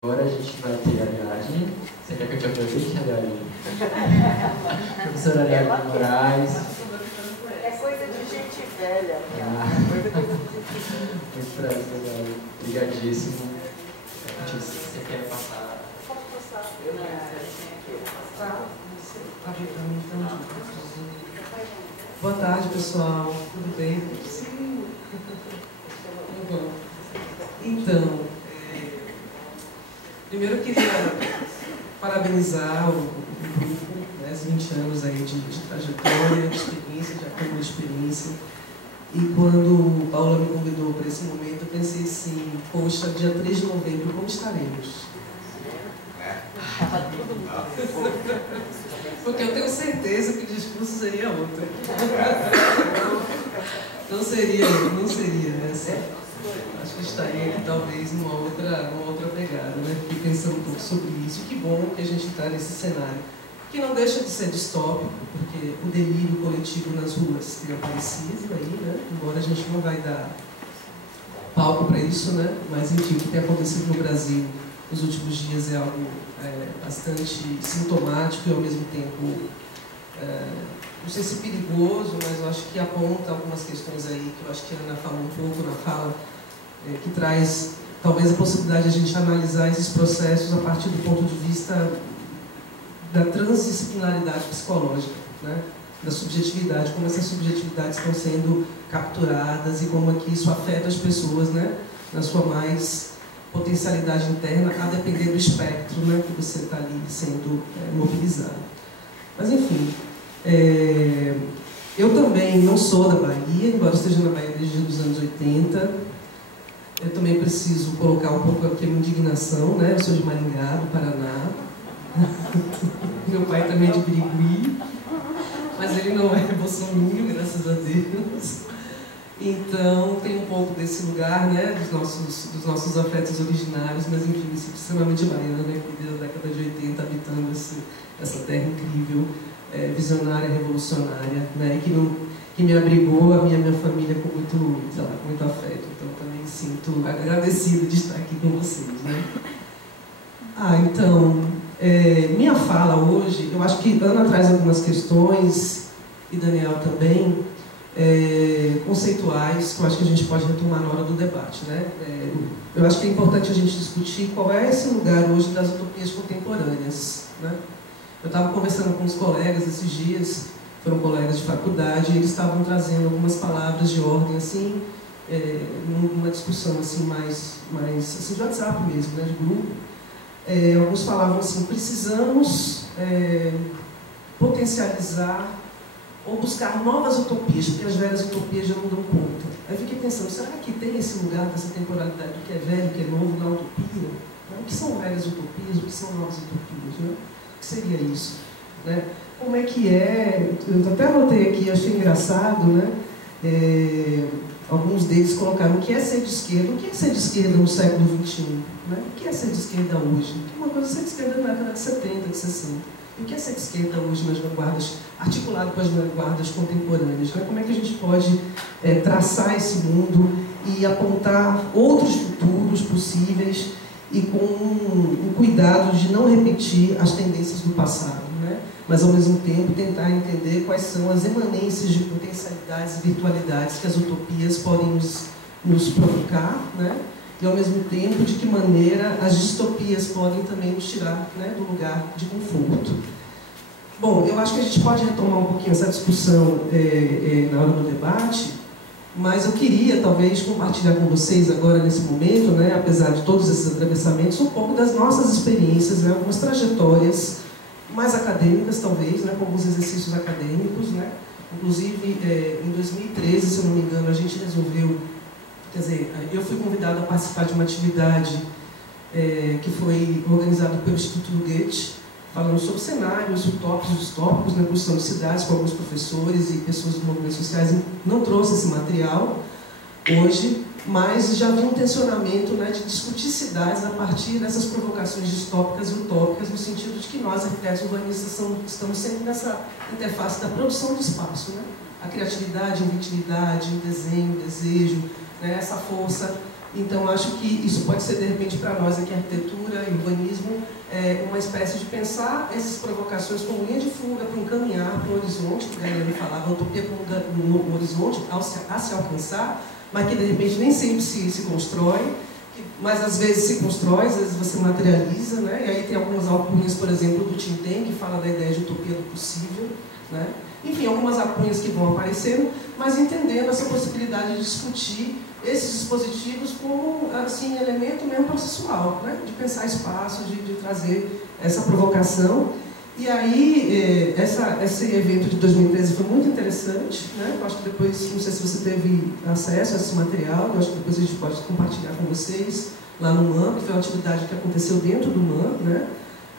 Agora a gente vai ter a Ariadne. Você quer que eu te apresente, Ariadne? Professora Ariadne Moraes. É coisa de gente velha. Muito prazer, Ariadne. Obrigadíssimo. Você quer passar? Posso passar? Eu não sei. Boa tarde, pessoal. Tudo bem? Sim. Então, primeiro eu queria parabenizar o grupo, né, 20 anos aí de trajetória, de experiência, de acúmulo de experiência. E quando Paula me convidou para esse momento, eu pensei assim, poxa, dia 3 de novembro, como estaremos? Porque eu tenho certeza que o discurso seria outro. Não seria essa. Acho que estaria aqui talvez numa outra pegada, né? Fiquei pensando um pouco sobre isso. Que bom que a gente está nesse cenário, que não deixa de ser distópico, porque o delírio coletivo nas ruas tem aparecido aí, né? Embora a gente não vai dar palco para isso, né? Mas enfim, o que tem acontecido no Brasil nos últimos dias é algo bastante sintomático e ao mesmo tempo, não sei se perigoso, mas eu acho que aponta algumas questões aí, que eu acho que a Ana falou um pouco na fala, que traz talvez a possibilidade de a gente analisar esses processos a partir do ponto de vista da transdisciplinaridade psicológica, né? Da subjetividade, como essas subjetividades estão sendo capturadas e como aqui isso afeta as pessoas, né? Na sua mais potencialidade interna, a depender do espectro, né? Que você está ali sendo mobilizado. Mas enfim, eu também não sou da Bahia, embora esteja na Bahia desde os anos 80. Eu também preciso colocar um pouco aqui a minha indignação, né? Eu sou de Maringá, do Paraná. Meu pai também é de Birigui, mas ele não é bolsominion, graças a Deus. Então, tem um pouco desse lugar, né? Dos nossos afetos originários, mas enfim, me sinto extremamente baiana, né? Desde a década de 80, habitando essa terra incrível, visionária, revolucionária, né? Que me abrigou, a minha família com muito, sei lá, com muito afeto. Então, também sinto agradecida de estar aqui com vocês, né? Então, minha fala hoje, eu acho que Ana traz algumas questões, e Daniel também, conceituais, que eu acho que a gente pode retomar na hora do debate, né? Eu acho que é importante a gente discutir qual é esse lugar hoje das utopias contemporâneas, né? Eu estava conversando com uns colegas esses dias, foram colegas de faculdade, e eles estavam trazendo algumas palavras de ordem, assim, numa discussão assim, mais assim, de WhatsApp mesmo, né, de grupo. Alguns falavam assim, precisamos potencializar ou buscar novas utopias, porque as velhas utopias já não dão conta. Aí eu fiquei pensando, será que tem esse lugar dessa temporalidade do que é velho, que é novo na utopia? O que são velhas utopias, o que são novas utopias, né? O que seria isso, né? Como é que é? Eu até anotei aqui, achei engraçado, né? Alguns deles colocaram o que é ser de esquerda. O que é ser de esquerda no século XXI? Né? O que é ser de esquerda hoje? Uma coisa é ser de esquerda na década de 70, de 60. E o que é ser de esquerda hoje nas vanguardas, articulado com as vanguardas contemporâneas? Né? Como é que a gente pode traçar esse mundo e apontar outros futuros possíveis e com um cuidado de não repetir as tendências do passado, né? Mas ao mesmo tempo tentar entender quais são as emanências de potencialidades e virtualidades que as utopias podem nos provocar, né? E ao mesmo tempo de que maneira as distopias podem também nos tirar, né, do lugar de conforto. Bom, eu acho que a gente pode retomar um pouquinho essa discussão na hora do debate, mas eu queria talvez compartilhar com vocês agora nesse momento, né, apesar de todos esses atravessamentos, um pouco das nossas experiências, né, algumas trajetórias mais acadêmicas, talvez, né, com alguns exercícios acadêmicos, né? Inclusive, em 2013, se eu não me engano, a gente resolveu, quer dizer, eu fui convidada a participar de uma atividade que foi organizada pelo Instituto Goethe, falando sobre cenários utópicos e distópicos na construção de cidades, com alguns professores e pessoas dos movimentos sociais. Não trouxe esse material hoje, mas já havia um tensionamento, né, de discutir cidades a partir dessas provocações distópicas e utópicas, no sentido de que nós, arquitetos urbanistas, estamos sempre nessa interface da produção de espaço, né? A criatividade, a inventividade, o desenho, o desejo, né, essa força Então, acho que isso pode ser, de repente, para nós aqui, arquitetura e urbanismo, uma espécie de pensar essas provocações como linha de fuga para um caminhar para o horizonte, que a Galiano falava, a utopia como um horizonte a se alcançar, mas que, de repente, nem sempre se constrói, mas às vezes se constrói, às vezes você materializa, né? E aí tem algumas alcunhas, por exemplo, do Tintin, que fala da ideia de utopia do possível, né? Enfim, algumas alcunhas que vão aparecendo, mas entendendo essa possibilidade de discutir esses dispositivos como, assim, elemento mesmo processual, né? De pensar espaço, de trazer essa provocação. E aí, esse evento de 2013 foi muito interessante, né? Eu acho que depois, não sei se você teve acesso a esse material, eu acho que depois a gente pode compartilhar com vocês lá no MAN, que foi uma atividade que aconteceu dentro do MAN, né?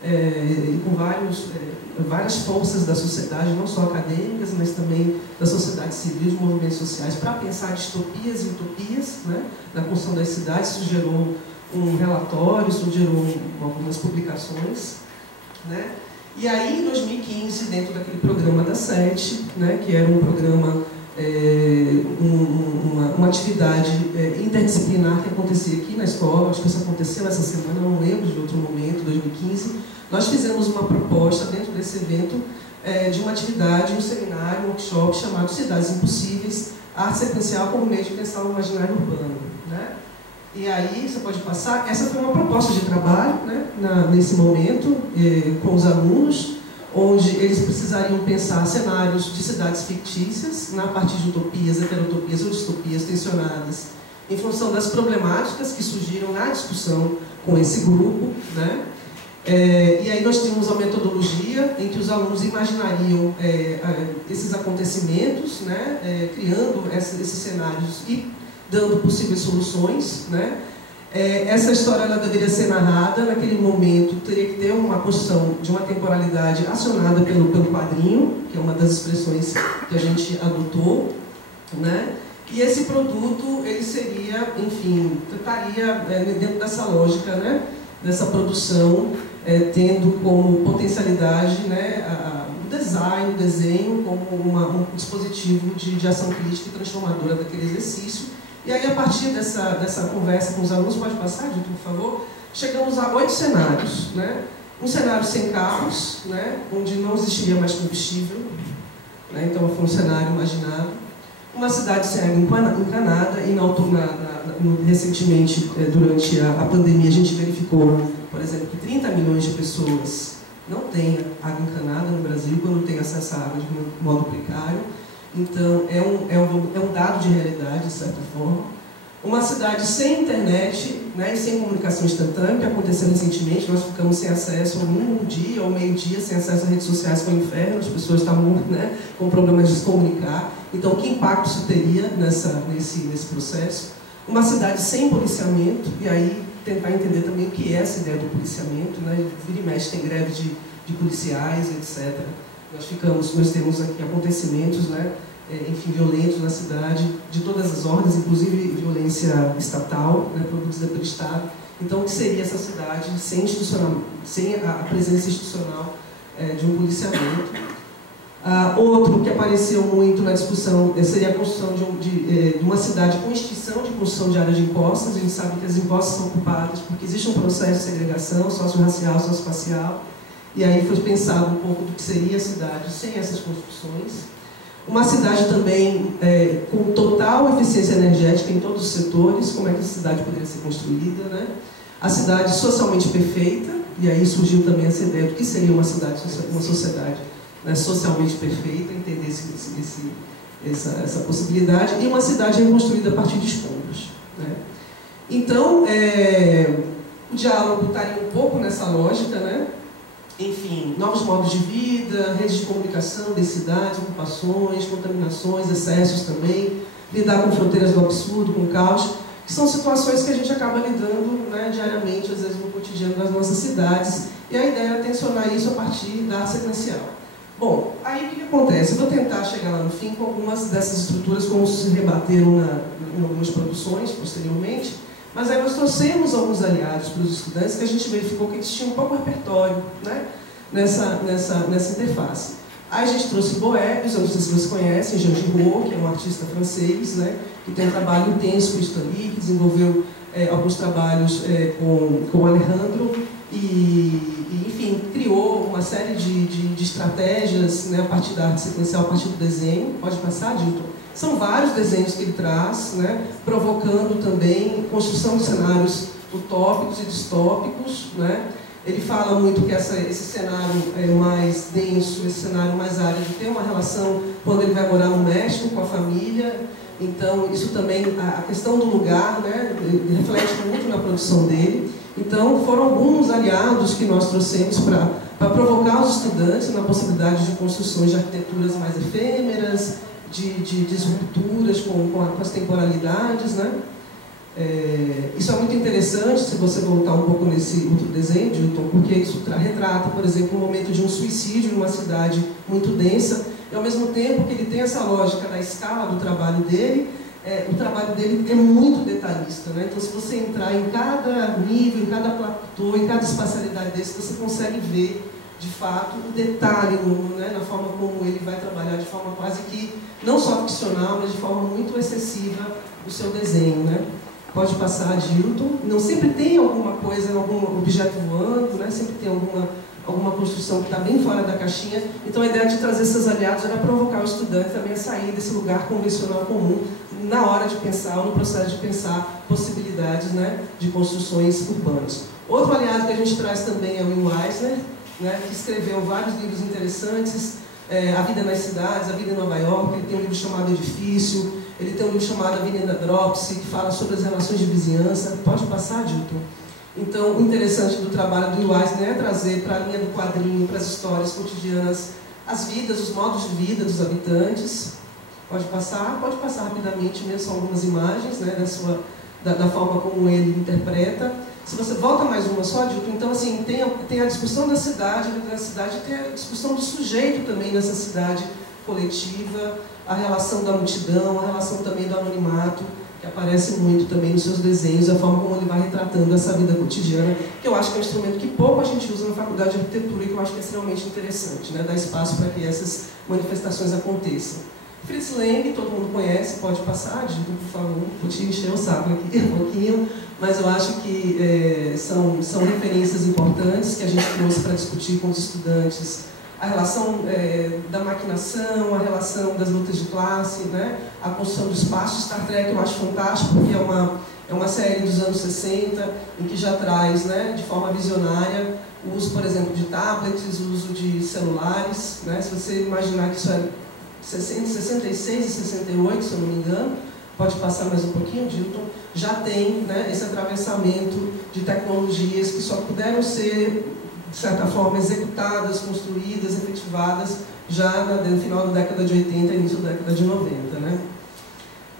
E com várias forças da sociedade, não só acadêmicas, mas também da sociedade civil, dos movimentos sociais, para pensar distopias e utopias, né, na construção das cidades. Isso gerou um relatório, isso gerou algumas publicações, né? E aí, em 2015, dentro daquele programa da SET, né, que era um programa, uma atividade interdisciplinar que acontecia aqui na escola, acho que isso aconteceu essa semana, não lembro de outro momento, 2015, nós fizemos uma proposta dentro desse evento de uma atividade, um seminário, um workshop chamado Cidades Impossíveis, Arte Sequencial como meio de pensar o imaginário urbano, né? E aí, você pode passar, essa foi uma proposta de trabalho, né, nesse momento, com os alunos, onde eles precisariam pensar cenários de cidades fictícias, a partir de utopias, heterotopias ou distopias tensionadas, em função das problemáticas que surgiram na discussão com esse grupo, né? E aí nós tínhamos a metodologia em que os alunos imaginariam esses acontecimentos, né, criando esses cenários e dando possíveis soluções, né? Essa história ela deveria ser narrada naquele momento, teria que ter uma construção de uma temporalidade acionada pelo quadrinho, que é uma das expressões que a gente adotou, né? E esse produto, ele seria, enfim, estaria dentro dessa lógica, né, dessa produção, tendo como potencialidade, né, o design, o desenho, como um dispositivo de ação crítica e transformadora daquele exercício. E aí, a partir dessa conversa com os alunos, pode passar, Dito, por favor, chegamos a 8 cenários, né? Um cenário sem carros, né, onde não existiria mais combustível, né, então foi um cenário imaginado. Uma cidade sem água encanada, e recentemente, durante a pandemia, a gente verificou, por exemplo, que 30 milhões de pessoas não têm água encanada no Brasil, quando têm acesso à água de modo precário. Então, é um dado de realidade, de certa forma. Uma cidade sem internet, né, e sem comunicação instantânea, que aconteceu recentemente, nós ficamos sem acesso um dia ou meio-dia, sem acesso às redes sociais, foi um inferno, as pessoas estavam, né, com problemas de se comunicar. Então, que impacto isso teria nesse processo? Uma cidade sem policiamento, e aí tentar entender também o que é essa ideia do policiamento, né? Vira e mexe, tem greve de policiais, etc. Nós temos aqui acontecimentos, né, enfim, violentos na cidade, de todas as ordens, inclusive violência estatal, né, produzida pelo Estado. Então, o que seria essa cidade sem a presença institucional de um policiamento? Outro que apareceu muito na discussão seria a construção de uma cidade com extinção de construção de áreas de impostas. A gente sabe que as impostas são ocupadas porque existe um processo de segregação socio-racial, socio-espacial. E aí foi pensado um pouco do que seria a cidade sem essas construções. Uma cidade também com total eficiência energética em todos os setores, como é que essa cidade poderia ser construída, né? A cidade socialmente perfeita, e aí surgiu também essa ideia do que seria uma cidade, uma sociedade, né, socialmente perfeita, entender essa possibilidade, e uma cidade reconstruída a partir de escombros, né? Então, o diálogo estaria um pouco nessa lógica, né? Enfim, novos modos de vida, redes de comunicação, densidades, ocupações, contaminações, excessos também, lidar com fronteiras do absurdo, com o caos, que são situações que a gente acaba lidando, né, diariamente, às vezes no cotidiano das nossas cidades, e a ideia é tensionar isso a partir da arte sequencial. Bom, aí o que acontece? Eu vou tentar chegar lá no fim com algumas dessas estruturas, como se rebateram em algumas produções posteriormente, mas aí nós trouxemos alguns aliados para os estudantes que a gente verificou que eles tinham um pouco repertório, né, nessa interface. Aí a gente trouxe Boebius, eu não sei se vocês conhecem, Jean Giraud, que é um artista francês, né, que tem um trabalho intenso com o Stanley, que desenvolveu alguns trabalhos com o Alejandro e, enfim, criou uma série de estratégias, né, a partir da arte sequencial, a partir do desenho. Pode passar, Dilton? São vários desenhos que ele traz, né, provocando também construção de cenários utópicos e distópicos, né? Ele fala muito que esse cenário mais denso, esse cenário mais árido, tem uma relação quando ele vai morar no México com a família. Então, isso também, a questão do lugar, né, reflete muito na produção dele. Então, foram alguns aliados que nós trouxemos para provocar os estudantes na possibilidade de construções de arquiteturas mais efêmeras, de disrupturas com as temporalidades, né? Isso é muito interessante, se você voltar um pouco nesse outro desenho, Dilton, porque isso retrata, por exemplo, o momento de um suicídio numa cidade muito densa, e ao mesmo tempo que ele tem essa lógica da escala do trabalho dele, o trabalho dele é muito detalhista, né? Então, se você entrar em cada nível, em cada platô, em cada espacialidade desse, você consegue ver, de fato, o detalhe né, na forma como ele vai trabalhar, de forma quase que, não só ficcional, mas de forma muito excessiva, o seu desenho, né? Pode passar, Dilton. Não sempre tem alguma coisa, algum objeto voando, né? Sempre tem alguma construção que está bem fora da caixinha. Então, a ideia de trazer esses aliados era provocar o estudante também a sair desse lugar convencional comum na hora de pensar, ou no processo de pensar possibilidades, né, de construções urbanas. Outro aliado que a gente traz também é o Will Eisner, né, que escreveu vários livros interessantes, A Vida nas Cidades, A Vida em Nova York. Ele tem um livro chamado Edifício, ele tem um livro chamado Avenida Dropsy, que fala sobre as relações de vizinhança. Pode passar, Dilton? Então, o interessante do trabalho do Will Eisner é trazer para a linha do quadrinho, para as histórias cotidianas, as vidas, os modos de vida dos habitantes. Pode passar rapidamente mesmo, são algumas imagens, né, da forma como ele interpreta. Se você volta mais uma só, Dilton, então assim, tem a discussão da cidade, tem a discussão do sujeito também nessa cidade coletiva, a relação da multidão, a relação também do anonimato, que aparece muito também nos seus desenhos, a forma como ele vai retratando essa vida cotidiana, que eu acho que é um instrumento que pouco a gente usa na faculdade de arquitetura e que eu acho que é extremamente interessante, né? Dar espaço para que essas manifestações aconteçam. Fritz Lang, todo mundo conhece, pode passar, Dilton, por favor, vou te encher o saco aqui um pouquinho, mas eu acho que são referências importantes que a gente trouxe para discutir com os estudantes. A relação da maquinação, a relação das lutas de classe, né? A construção do espaço. Star Trek eu acho fantástico, porque é uma série dos anos 60, em que já traz, né, de forma visionária, o uso, por exemplo, de tablets, o uso de celulares, né? Se você imaginar que isso é 66 e 68, se eu não me engano, pode passar mais um pouquinho, Dilton, já tem, né, esse atravessamento de tecnologias que só puderam ser, de certa forma, executadas, construídas, efetivadas já no final da década de 80 e início da década de 90. Né?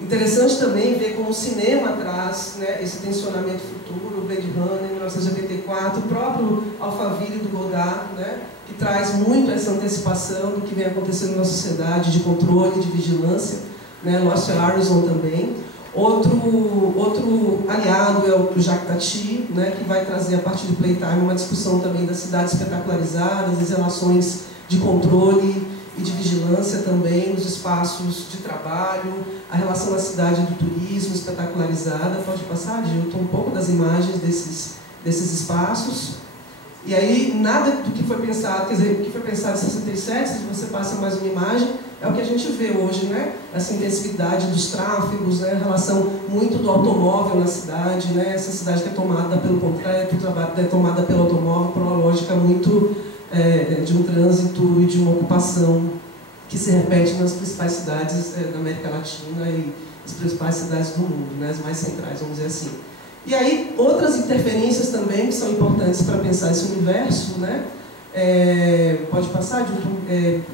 Interessante também ver como o cinema traz, né, esse tensionamento futuro, o Blade Runner, 1984, o próprio Alphaville do Godard, né, que traz muito essa antecipação do que vem acontecendo na sociedade, de controle, de vigilância, né, Lost Horizon também. Outro aliado é o Jacques Tati, né, que vai trazer a partir do Playtime uma discussão também das cidades espetacularizadas, das relações de controle e de vigilância também nos espaços de trabalho, a relação da cidade do turismo espetacularizada. Pode passar, Dilton, um pouco das imagens desses espaços. E aí, nada do que foi pensado, quer dizer, o que foi pensado em 67, se você passa mais uma imagem, é o que a gente vê hoje, né? Essa intensividade dos tráfegos, né? A relação muito do automóvel na cidade, né? Essa cidade que é tomada pelo concreto, é tomada pelo automóvel, por uma lógica muito de um trânsito e de uma ocupação que se repete nas principais cidades da América Latina e as principais cidades do mundo, né? As mais centrais, vamos dizer assim. E aí, outras interferências também que são importantes para pensar esse universo, né? Pode passar,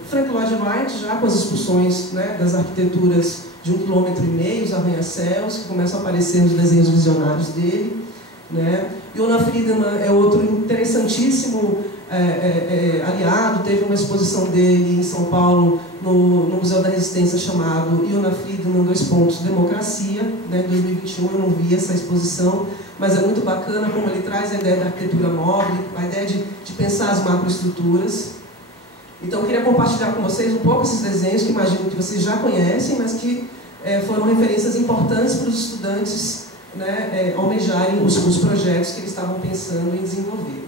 Frank Lloyd Wright, já com as expulsões, né, das arquiteturas de 1,5 km, os arranha-céus, que começam a aparecer nos desenhos visionários dele. Né? Yona Friedman é outro interessantíssimo aliado, teve uma exposição dele em São Paulo, no Museu da Resistência, chamado Yona Friedman, Democracia, né, em 2021. Eu não vi essa exposição, mas é muito bacana como ele traz a ideia da arquitetura móvel, a ideia de pensar as macroestruturas. Então eu queria compartilhar com vocês um pouco esses desenhos, que imagino que vocês já conhecem, mas que foram referências importantes para os estudantes né, almejarem os projetos que eles estavam pensando em desenvolver.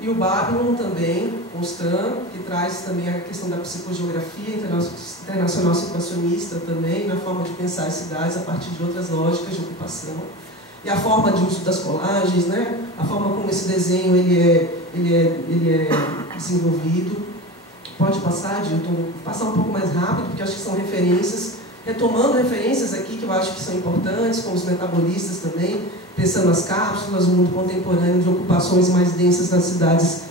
E o Babylon também, Constant, que traz também a questão da psicogeografia internacional situacionista também, na forma de pensar as cidades a partir de outras lógicas de ocupação. E a forma de uso das colagens, né? A forma como esse desenho ele é desenvolvido. Pode passar, Dilton, passar um pouco mais rápido, porque acho que são referências, retomando referências aqui que eu acho que são importantes, como os metabolistas também, pensando nas cápsulas, o mundo contemporâneo de ocupações mais densas das cidades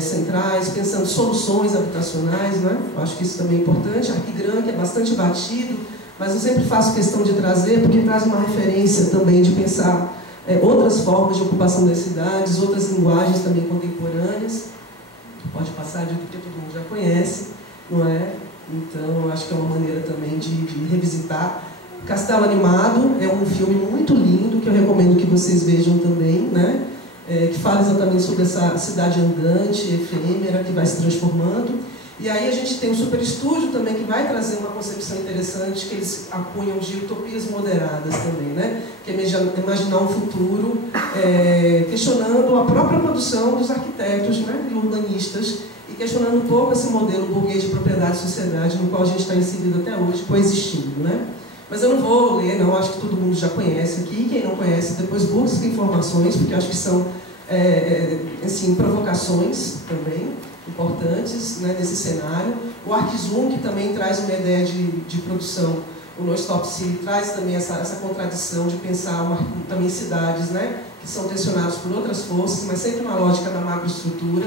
centrais, pensando soluções habitacionais, né? Eu acho que isso também é importante. Arquigran, que é bastante batido, mas eu sempre faço questão de trazer, porque traz uma referência também de pensar outras formas de ocupação das cidades, outras linguagens também contemporâneas. Pode passar de porque todo mundo já conhece, não é? Então, eu acho que é uma maneira também de revisitar. Castelo Animado é um filme muito lindo, que eu recomendo que vocês vejam também, né? Que fala exatamente sobre essa cidade andante, efêmera, que vai se transformando. E aí a gente tem um super estúdio também, que vai trazer uma concepção interessante, que eles acunham de utopias moderadas também, né? Que é imaginar um futuro questionando a própria produção dos arquitetos, né? E urbanistas, e questionando um pouco esse modelo burguês de propriedade e sociedade no qual a gente está inserido até hoje, coexistindo, né? Mas eu não vou ler, não, acho que todo mundo já conhece aqui. Quem não conhece, depois busca informações, porque acho que são assim, provocações também importantes, né, nesse cenário. O Arquizoom, que também traz uma ideia de produção. O No Stop City traz também essa contradição de pensar também cidades, né, que são tensionadas por outras forças, mas sempre na lógica da macroestrutura.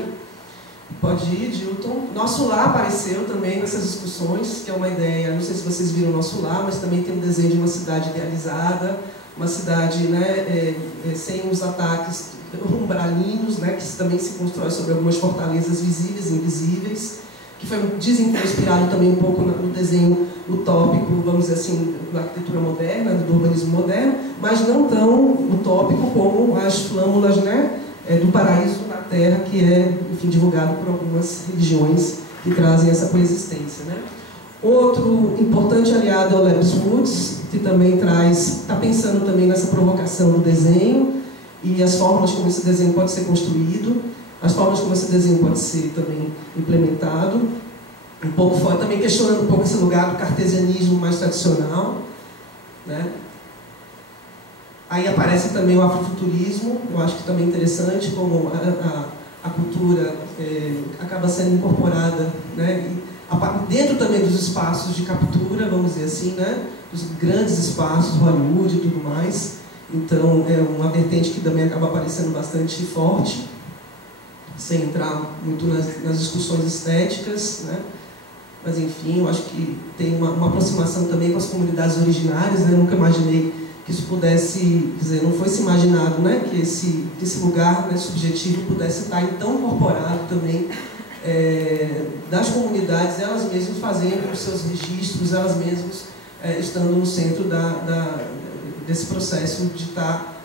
Pode ir, Dilton. Nosso Lar apareceu também nessas discussões, que é uma ideia, não sei se vocês viram Nosso Lar, mas também tem um desenho de uma cidade idealizada, uma cidade, né, sem os ataques umbralinos, né, que também se constrói sobre algumas fortalezas visíveis e invisíveis, que dizem que foi inspirado também um pouco no desenho utópico, vamos dizer assim, da arquitetura moderna, do urbanismo moderno, mas não tão utópico como as flâmulas, né, do paraíso na Terra, que é, enfim, divulgado por algumas religiões que trazem essa coexistência, né? Outro importante aliado é o Labs Woods, que também está pensando também nessa provocação do desenho e as formas como esse desenho pode ser construído, as formas como esse desenho pode ser também implementado, um pouco fora, também questionando um pouco esse lugar do cartesianismo mais tradicional, né? Aí aparece também o afrofuturismo, eu acho que também é interessante como a cultura acaba sendo incorporada, né? Dentro também dos espaços de captura, vamos dizer assim, né? Dos grandes espaços, Hollywood e tudo mais. Então, é uma vertente que também acaba aparecendo bastante forte, sem entrar muito nas discussões estéticas, né? Mas, enfim, eu acho que tem uma aproximação também com as comunidades originárias, né? Eu nunca imaginei que isso pudesse, dizer, não foi se imaginado, né? Que esse lugar, né, subjetivo pudesse estar tão incorporado também das comunidades, elas mesmas fazendo os seus registros, elas mesmas estando no centro desse processo de estar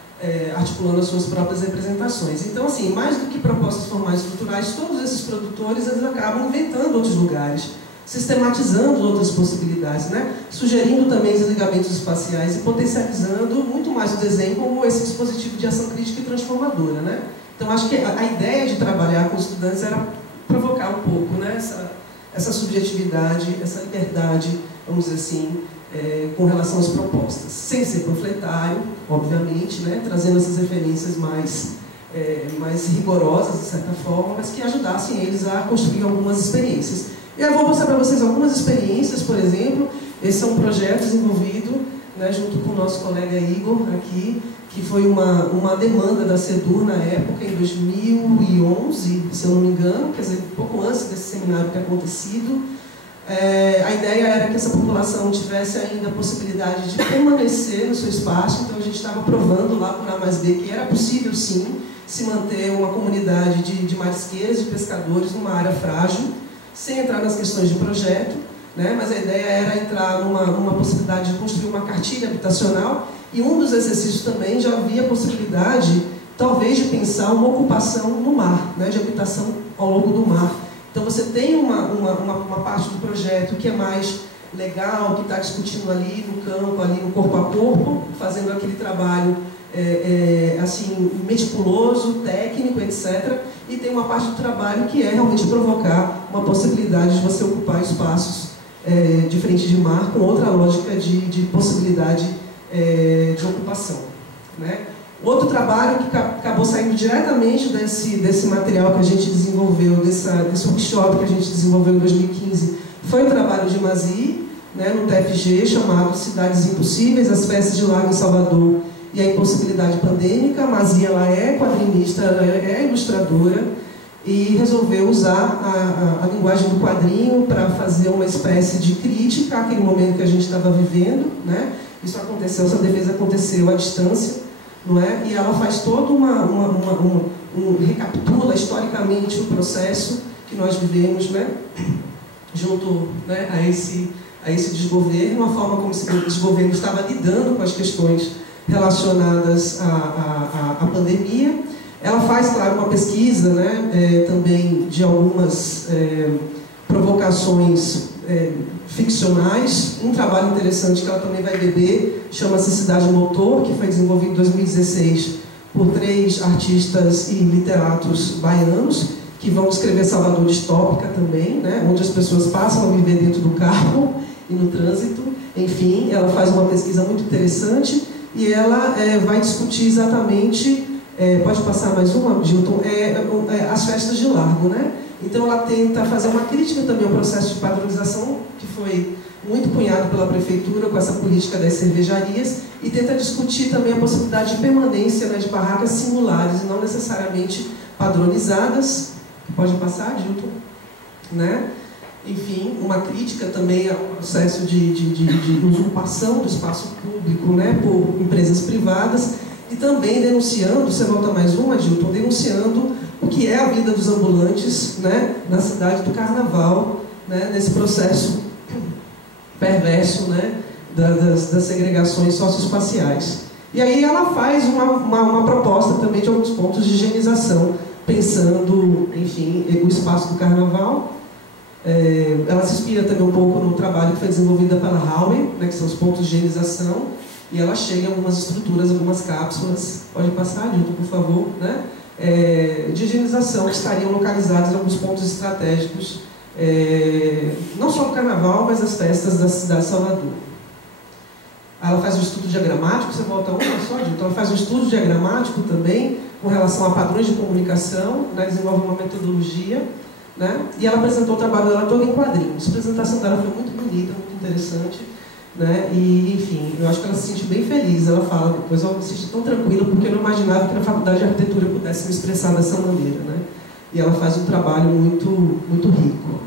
articulando as suas próprias representações. Então, assim, mais do que propostas formais estruturais, todos esses produtores eles acabam inventando outros lugares, sistematizando outras possibilidades, né? Sugerindo também desligamentos espaciais e potencializando muito mais o desenho como esse dispositivo de ação crítica e transformadora, né? Então, acho que a ideia de trabalhar com os estudantes era provocar um pouco, né, essa subjetividade, essa liberdade, vamos dizer assim, com relação às propostas, sem ser panfletário, obviamente, né, trazendo essas referências mais rigorosas, de certa forma, mas que ajudassem eles a construir algumas experiências. E eu vou mostrar para vocês algumas experiências, por exemplo. Esse é um projeto desenvolvido, né, junto com o nosso colega Igor aqui, que foi uma demanda da CEDUR na época, em 2011, se eu não me engano, quer dizer, um pouco antes desse seminário ter acontecido. A ideia era que essa população tivesse ainda a possibilidade de permanecer no seu espaço, então a gente estava provando lá com o A+B que era possível, sim, se manter uma comunidade de marisqueiros, de pescadores numa área frágil, sem entrar nas questões de projeto, né? Mas a ideia era entrar numa possibilidade de construir uma cartilha habitacional, e um dos exercícios também já havia a possibilidade, talvez, de pensar uma ocupação no mar, né? De habitação ao longo do mar. Então você tem uma parte do projeto que é mais legal, que está discutindo ali no campo, ali no corpo a corpo, fazendo aquele trabalho assim, meticuloso, técnico, etc. E tem uma parte do trabalho que é realmente provocar uma possibilidade de você ocupar espaços de frente de mar com outra lógica de possibilidade de ocupação, né? Outro trabalho que acabou saindo diretamente desse material que a gente desenvolveu, desse workshop que a gente desenvolveu em 2015, foi o trabalho de Mazzi, né, no TFG, chamado Cidades Impossíveis, as festas de Lago em Salvador e a impossibilidade pandêmica. Mazzi, ela é quadrinista, ela é ilustradora e resolveu usar a linguagem do quadrinho para fazer uma espécie de crítica àquele momento que a gente estava vivendo, né? Isso aconteceu, essa defesa aconteceu à distância, não é? E ela faz todo recapitula historicamente o processo que nós vivemos, né? Junto, né, a esse desgoverno, a forma como esse desgoverno estava lidando com as questões relacionadas à pandemia. Ela faz, claro, uma pesquisa, né, também de algumas provocações ficcionais. Um trabalho interessante que ela também vai beber chama-se Cidade Motor, que foi desenvolvido em 2016 por 3 artistas e literatos baianos, que vão escrever Salvador distópica também, né, onde as pessoas passam a viver dentro do carro e no trânsito. Enfim, ela faz uma pesquisa muito interessante e ela vai discutir exatamente, pode passar mais uma, Gilton, as festas de Largo, né? Então ela tenta fazer uma crítica também ao processo de padronização, que foi muito cunhado pela prefeitura com essa política das cervejarias, e tenta discutir também a possibilidade de permanência, né, de barracas singulares e não necessariamente padronizadas. Pode passar, Gilton? Né? Enfim, uma crítica também ao processo de usurpação do espaço público, né, por empresas privadas, e também denunciando, você volta mais uma, Gilton, denunciando o que é a vida dos ambulantes, né, na cidade do Carnaval, né, nesse processo perverso, né, das segregações socioespaciais. E aí ela faz uma proposta também de alguns pontos de higienização, pensando, enfim, o espaço do Carnaval. Ela se inspira também um pouco no trabalho que foi desenvolvido pela Howe, né, que são os pontos de higienização, e ela chega em algumas estruturas, algumas cápsulas, pode passar, Gilton, por favor, né, de higienização que estariam localizados em alguns pontos estratégicos, não só no Carnaval, mas as festas da cidade de Salvador. Ela faz um estudo diagramático, você volta uma só, Gilton, ela faz um estudo diagramático também com relação a padrões de comunicação, né, desenvolve uma metodologia, né, e ela apresentou o trabalho dela todo em quadrinhos. A apresentação dela foi muito bonita, muito interessante, né, e enfim, eu acho que ela se sente bem feliz. Ela fala depois, eu me senti tão tranquila porque eu não imaginava que na faculdade de arquitetura eu pudesse me expressar dessa maneira, né, e ela faz um trabalho muito, muito rico.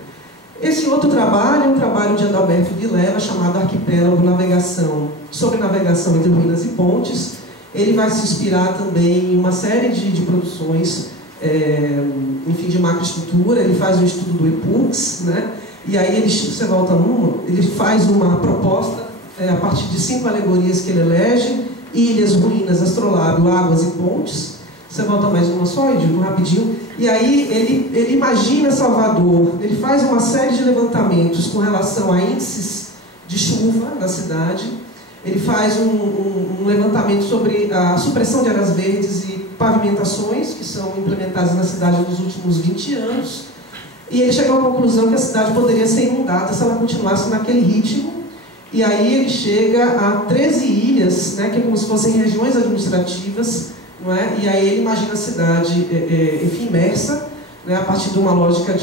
Esse outro trabalho é um trabalho de Adalberto Vilela chamado Arquipélago Navegação, sobre navegação entre ruínas e pontes. Ele vai se inspirar também em uma série de produções, enfim, de macroestrutura. Ele faz um estudo do EPUX, né? E aí você volta ele faz uma proposta a partir de 5 alegorias que ele elege: ilhas, ruínas, astrolábio, águas e pontes. Você volta mais uma só, Edil, rapidinho. E aí ele imagina Salvador, ele faz uma série de levantamentos com relação a índices de chuva na cidade. Ele faz um levantamento sobre a supressão de áreas verdes e pavimentações que são implementadas na cidade nos últimos 20 anos. E ele chega à conclusão que a cidade poderia ser inundada se ela continuasse naquele ritmo. E aí ele chega a 13 ilhas, né, que é como se fossem regiões administrativas, não é? E aí ele imagina a cidade enfim, imersa, né, a partir de uma lógica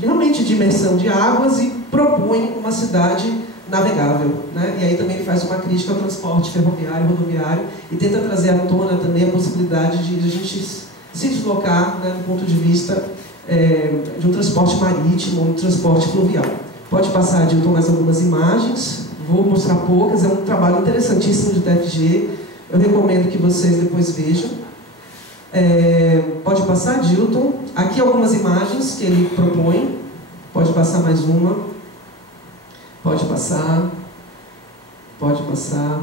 realmente de imersão de águas, e propõe uma cidade navegável, né? E aí também ele faz uma crítica ao transporte ferroviário, rodoviário, e tenta trazer à tona também a possibilidade de a gente se deslocar, né, do ponto de vista de um transporte marítimo ou um transporte fluvial. Pode passar, Dilton, mais algumas imagens, vou mostrar poucas. É um trabalho interessantíssimo de TFG, eu recomendo que vocês depois vejam. Pode passar, Dilton. Aqui algumas imagens que ele propõe. Pode passar mais uma. Pode passar. Pode passar.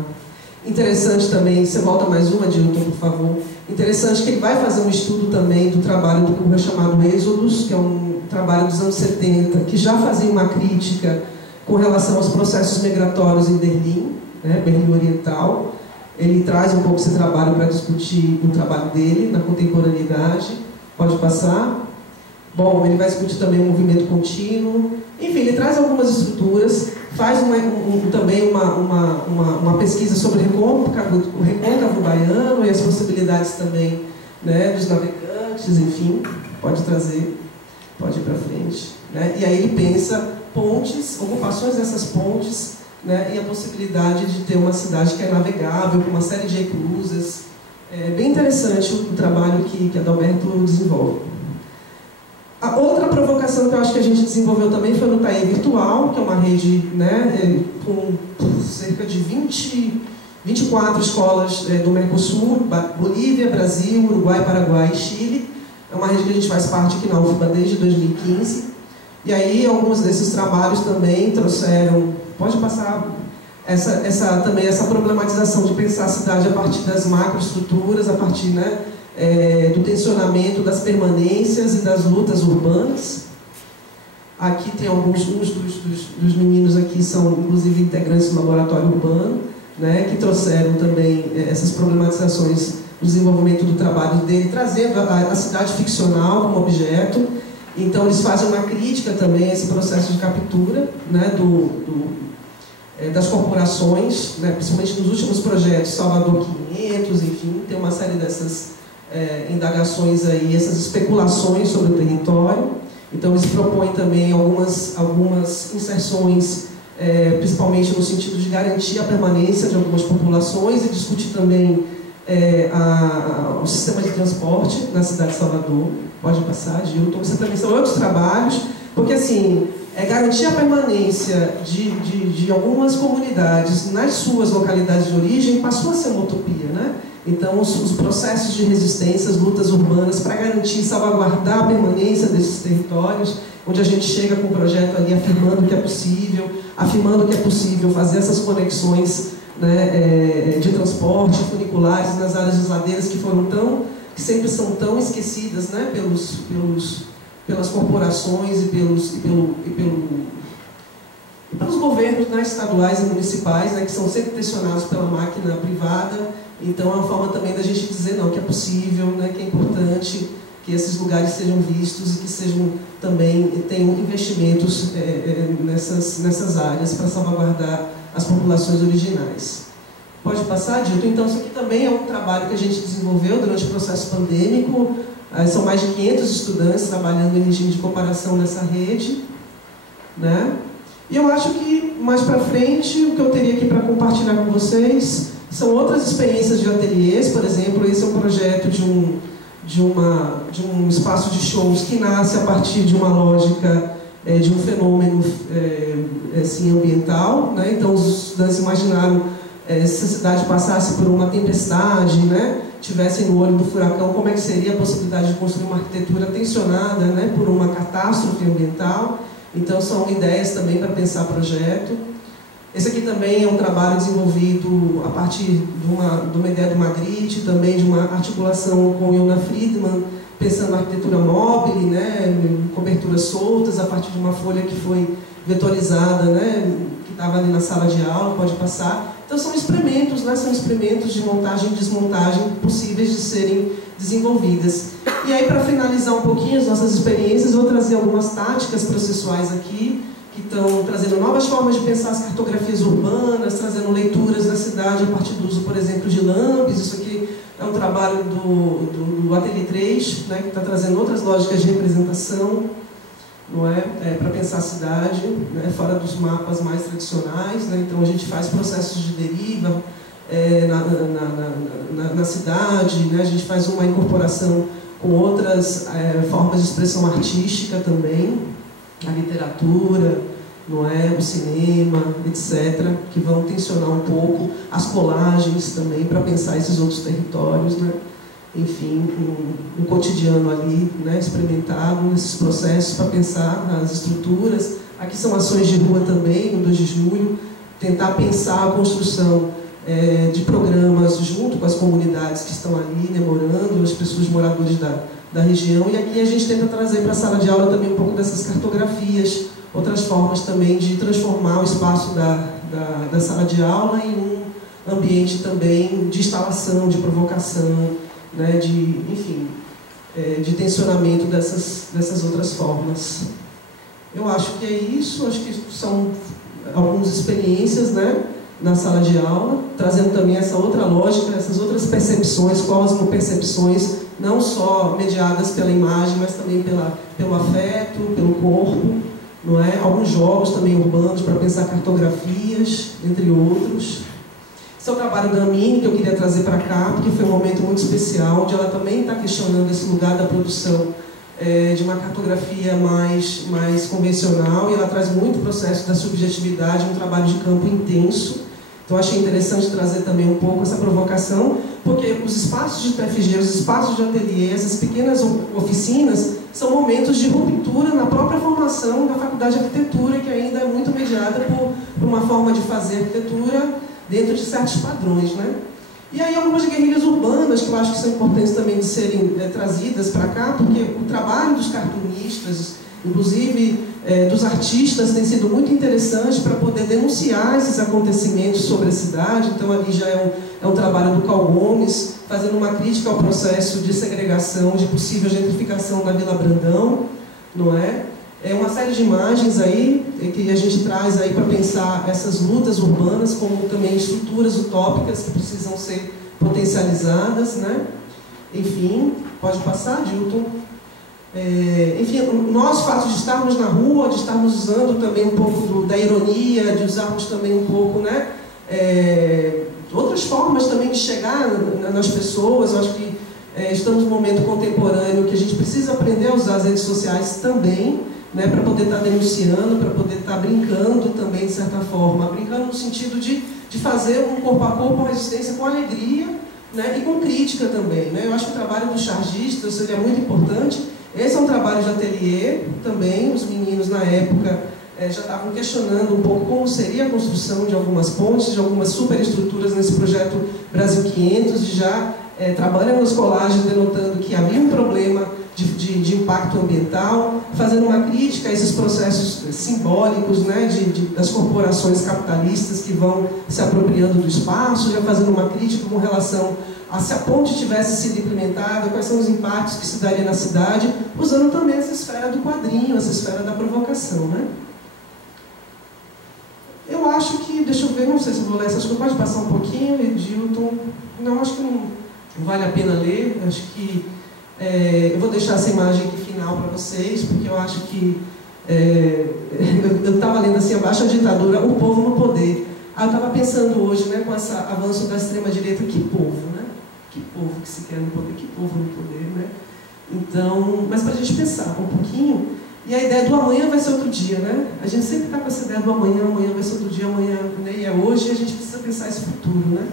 Interessante também, você volta mais uma, Dilton, por favor. Interessante que ele vai fazer um estudo também do trabalho do que é chamado Êxodos, que é um trabalho dos anos 70, que já fazia uma crítica com relação aos processos migratórios em Berlim, né, Berlim Oriental. Ele traz um pouco esse trabalho para discutir o trabalho dele na contemporaneidade. Pode passar. Bom, ele vai discutir também o movimento contínuo. Enfim, ele traz algumas estruturas, faz também uma pesquisa sobre o recôncavo baiano e as possibilidades também, né, dos navegantes, enfim, pode trazer, pode ir para frente. Né? E aí ele pensa pontes, ocupações dessas pontes, né, e a possibilidade de ter uma cidade que é navegável, com uma série de reclusas. É bem interessante o trabalho que Adalberto desenvolve. A outra provocação que eu acho que a gente desenvolveu também foi no TAE Virtual, que é uma rede, né, com cerca de 24 escolas do Mercosul, Bolívia, Brasil, Uruguai, Paraguai e Chile. É uma rede que a gente faz parte aqui na UFBA desde 2015. E aí, alguns desses trabalhos também trouxeram, pode passar, também essa problematização de pensar a cidade a partir das macroestruturas, a partir, né, do tensionamento das permanências e das lutas urbanas. Aqui tem alguns dos meninos aqui são, inclusive, integrantes do laboratório urbano, né, que trouxeram também essas problematizações do desenvolvimento do trabalho dele, trazendo a cidade ficcional como objeto. Então, eles fazem uma crítica também a esse processo de captura, né, das corporações, né, principalmente nos últimos projetos, Salvador 500, enfim, tem uma série dessas indagações aí, essas especulações sobre o território. Então, eles propõem também algumas inserções, principalmente no sentido de garantir a permanência de algumas populações e discutir também o sistema de transporte na cidade de Salvador. Pode passar, Gilton. Você também são outros trabalhos, porque assim, garantir a permanência de algumas comunidades nas suas localidades de origem passou a ser uma utopia, né? Então, os processos de resistência, as lutas urbanas para garantir e salvaguardar a permanência desses territórios, onde a gente chega com um projeto ali afirmando que é possível fazer essas conexões, né, de transporte, funiculares nas áreas de ladeiras que sempre são tão esquecidas, né, pelas corporações e pelos governos, né, estaduais e municipais, né, que são sempre tensionados pela máquina privada. Então é uma forma também da gente dizer não, que é possível, né, que é importante que esses lugares sejam vistos e que tenham investimentos nessas áreas para salvaguardar as populações originais. Pode passar, Dito? Então, isso aqui também é um trabalho que a gente desenvolveu durante o processo pandêmico. São mais de 500 estudantes trabalhando em regime de comparação nessa rede, né? E eu acho que, mais para frente, o que eu teria aqui para compartilhar com vocês são outras experiências de ateliês. Por exemplo, esse é um projeto de um espaço de shows que nasce a partir de uma lógica de um fenômeno assim, ambiental, né? Então, os estudantes imaginaram se a cidade passasse por uma tempestade, né? Tivessem no olho do furacão, como é que seria a possibilidade de construir uma arquitetura tensionada, né, por uma catástrofe ambiental. Então, são ideias também para pensar projeto. Esse aqui também é um trabalho desenvolvido a partir de uma ideia do Magritte, também de uma articulação com Yona Friedman, pensando a arquitetura móvel, né, coberturas soltas, a partir de uma folha que foi vetorizada, né, que estava ali na sala de aula, pode passar. Então, são experimentos, né, são experimentos de montagem e desmontagem possíveis de serem desenvolvidas. E aí, para finalizar um pouquinho as nossas experiências, vou trazer algumas táticas processuais aqui, que estão trazendo novas formas de pensar as cartografias urbanas, trazendo leituras da cidade a partir do uso, por exemplo, de LAMPs. Isso aqui é um trabalho do Ateliê 3, né, que está trazendo outras lógicas de representação, não é? Para pensar a cidade, né, fora dos mapas mais tradicionais, né? Então, a gente faz processos de deriva na cidade, né? A gente faz uma incorporação com outras formas de expressão artística também, a literatura, não é? O cinema, etc., que vão tensionar um pouco as colagens também para pensar esses outros territórios, né? Enfim, um cotidiano ali, né, experimentado nesses processos para pensar nas estruturas. Aqui são ações de rua também, no 2 de julho, tentar pensar a construção de programas junto com as comunidades que estão ali, né, morando, as pessoas moradores da região. E aqui a gente tenta trazer para a sala de aula também um pouco dessas cartografias, outras formas também de transformar o espaço da sala de aula em ambiente também de instalação, de provocação, né, de tensionamento dessas outras formas. Eu acho que é isso, acho que são algumas experiências, né, na sala de aula, trazendo também essa outra lógica, essas outras percepções, cosmopercepções, não só mediadas pela imagem, mas também pelo afeto, pelo corpo, não é? Alguns jogos também urbanos para pensar cartografias, entre outros. Esse é o trabalho da Amine, que eu queria trazer para cá, porque foi um momento muito especial, onde ela também está questionando esse lugar da produção de uma cartografia mais convencional, e ela traz muito o processo da subjetividade, um trabalho de campo intenso. Então, achei interessante trazer também um pouco essa provocação, porque os espaços de TFG, os espaços de ateliê, essas pequenas oficinas, são momentos de ruptura na própria formação da Faculdade de Arquitetura, que ainda é muito mediada por uma forma de fazer arquitetura dentro de certos padrões, né? E aí algumas guerrilhas urbanas, que eu acho que são importantes também de serem trazidas para cá, porque o trabalho dos cartunistas, inclusive dos artistas, tem sido muito interessante para poder denunciar esses acontecimentos sobre a cidade. Então ali já é um trabalho do Cal Gomes, fazendo uma crítica ao processo de segregação, de possível gentrificação da Vila Brandão, não é? É uma série de imagens aí que a gente traz aí para pensar essas lutas urbanas como também estruturas utópicas que precisam ser potencializadas, né? Enfim, pode passar, Dilton? Enfim, nós, o fato de estarmos na rua, de estarmos usando também um pouco da ironia, de usarmos também um pouco, né? Outras formas também de chegar nas pessoas. Eu acho que estamos num momento contemporâneo que a gente precisa aprender a usar as redes sociais também, né, para poder estar denunciando, para poder estar brincando também, de certa forma. Brincando no sentido de fazer um corpo a corpo, uma resistência com alegria, né, e com crítica também, né? Eu acho que o trabalho dos chargistas ele é muito importante. Esse é um trabalho de ateliê também. Os meninos, na época, já estavam questionando um pouco como seria a construção de algumas pontes, de algumas superestruturas nesse projeto Brasil 500, e já trabalham nas colagens denotando que havia um problema de impacto ambiental, fazendo uma crítica a esses processos simbólicos, né, das corporações capitalistas que vão se apropriando do espaço, já fazendo uma crítica com relação a se a ponte tivesse sido implementada, quais são os impactos que se daria na cidade, usando também essa esfera do quadrinho, essa esfera da provocação, né? Eu acho que, deixa eu ver, não sei se eu vou ler essas coisas, pode passar um pouquinho, Edilton? Não, acho que não vale a pena ler, acho que eu vou deixar essa imagem aqui final para vocês, porque eu acho que eu estava lendo assim, abaixo a ditadura, o povo no poder. Aí eu estava pensando hoje, né, com esse avanço da extrema-direita, que povo, né? Que povo que se quer no poder, que povo no poder, né? Então, mas para a gente pensar um pouquinho, e a ideia do amanhã vai ser outro dia, né? A gente sempre está com essa ideia do amanhã vai ser outro dia, amanhã, né? E é hoje, e a gente precisa pensar esse futuro, né?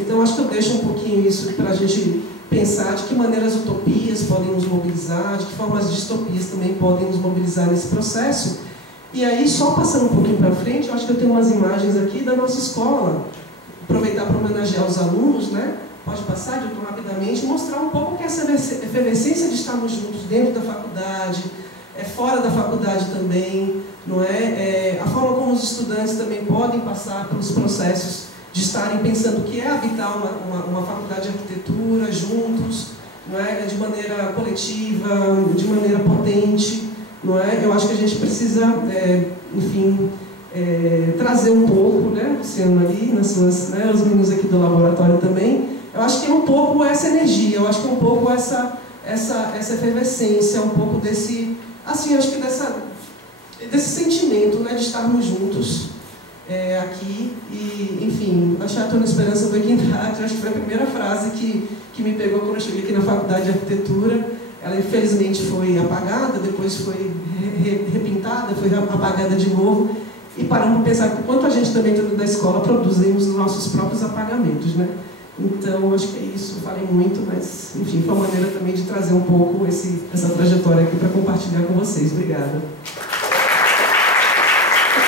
Então, acho que eu deixo um pouquinho isso para a gente pensar de que maneira as utopias podem nos mobilizar, de que forma as distopias também podem nos mobilizar nesse processo. E aí, só passando um pouquinho para frente, eu acho que eu tenho umas imagens aqui da nossa escola. Aproveitar para homenagear os alunos, né? Pode passar, Dilton, rapidamente, mostrar um pouco que essa efervescência de estarmos juntos dentro da faculdade, fora da faculdade também, não é? A forma como os estudantes também podem passar pelos processos de estarem pensando o que é habitar uma faculdade de arquitetura juntos, não é? De maneira coletiva, de maneira potente, não é? Eu acho que a gente precisa, enfim, trazer um pouco, né, Luciano ali, nas suas, né, os meninos aqui do laboratório também. Eu acho que é um pouco essa energia, eu acho que é um pouco essa efervescência, um pouco desse, assim, acho que desse sentimento, né, de estarmos juntos aqui. E, enfim, achar a tua esperança da equidade, acho que foi a primeira frase que me pegou quando eu cheguei aqui na Faculdade de Arquitetura. Ela, infelizmente, foi apagada, depois foi repintada, foi apagada de novo. E paramos para pensar que quanto a gente também dentro da escola produzimos os nossos próprios apagamentos, né? Então, acho que é isso. Eu falei muito, mas, enfim, foi uma maneira também de trazer um pouco essa trajetória aqui para compartilhar com vocês. Obrigada.